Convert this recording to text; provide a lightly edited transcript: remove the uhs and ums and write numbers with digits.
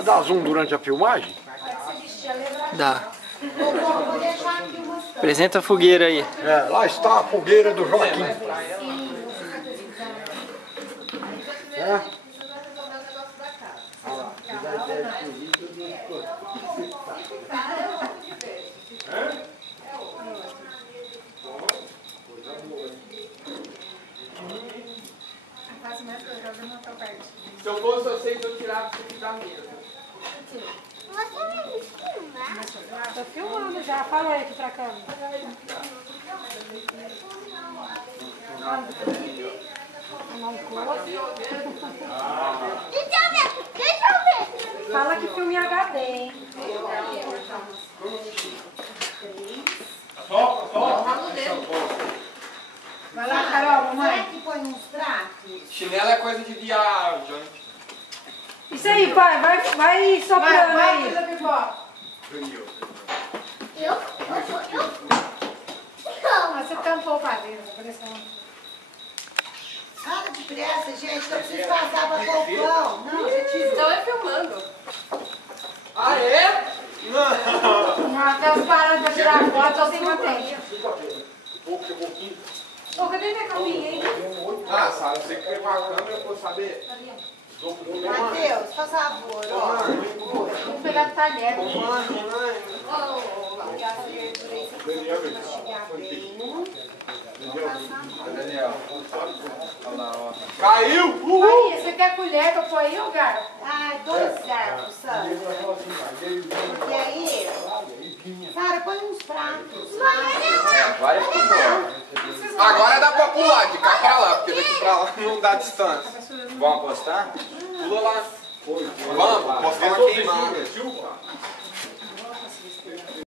Ela dá zoom durante a filmagem? Dá. Apresenta a fogueira aí. É, lá está a fogueira do Joaquim. É. Se eu fosse vocês, eu tirava isso da mesa. Você vai me filmar? Tô filmando já, fala aí aqui pra câmera. Não close. Deixa eu ver. Fala que filme HD, hein? Vai lá, Carol, mamãe. Que põe uns pratos? Chinelo é coisa de viajante. Isso aí, pai, vai soprando aí. Eu? Mas você tampou o padeiro, tá parecendo. Nada depressa, gente, que eu preciso passar pra Popão. Não, você tirou. Então é filmando. Ah, é? Até os parando pra tirar foto, eu sem contente. Pouquinho. Ô, cadê minha caminha, hein? Ah, Sara, você que pegou a câmera, eu vou saber. Matheus, faz favor, ó. Vou pegar o talher. Daniel. Olha lá, ó. Caiu! Aí, você quer colher pra pôr aí, ô gato? Ai, 2 garfos, Sandra. E aí? Sara, põe uns pratos. Agora é pro Agora dá pra pular, de cá pra lá, porque daqui pra lá não dá distância. Vamos apostar? Pula lá. Vamos, apostar uma queimada.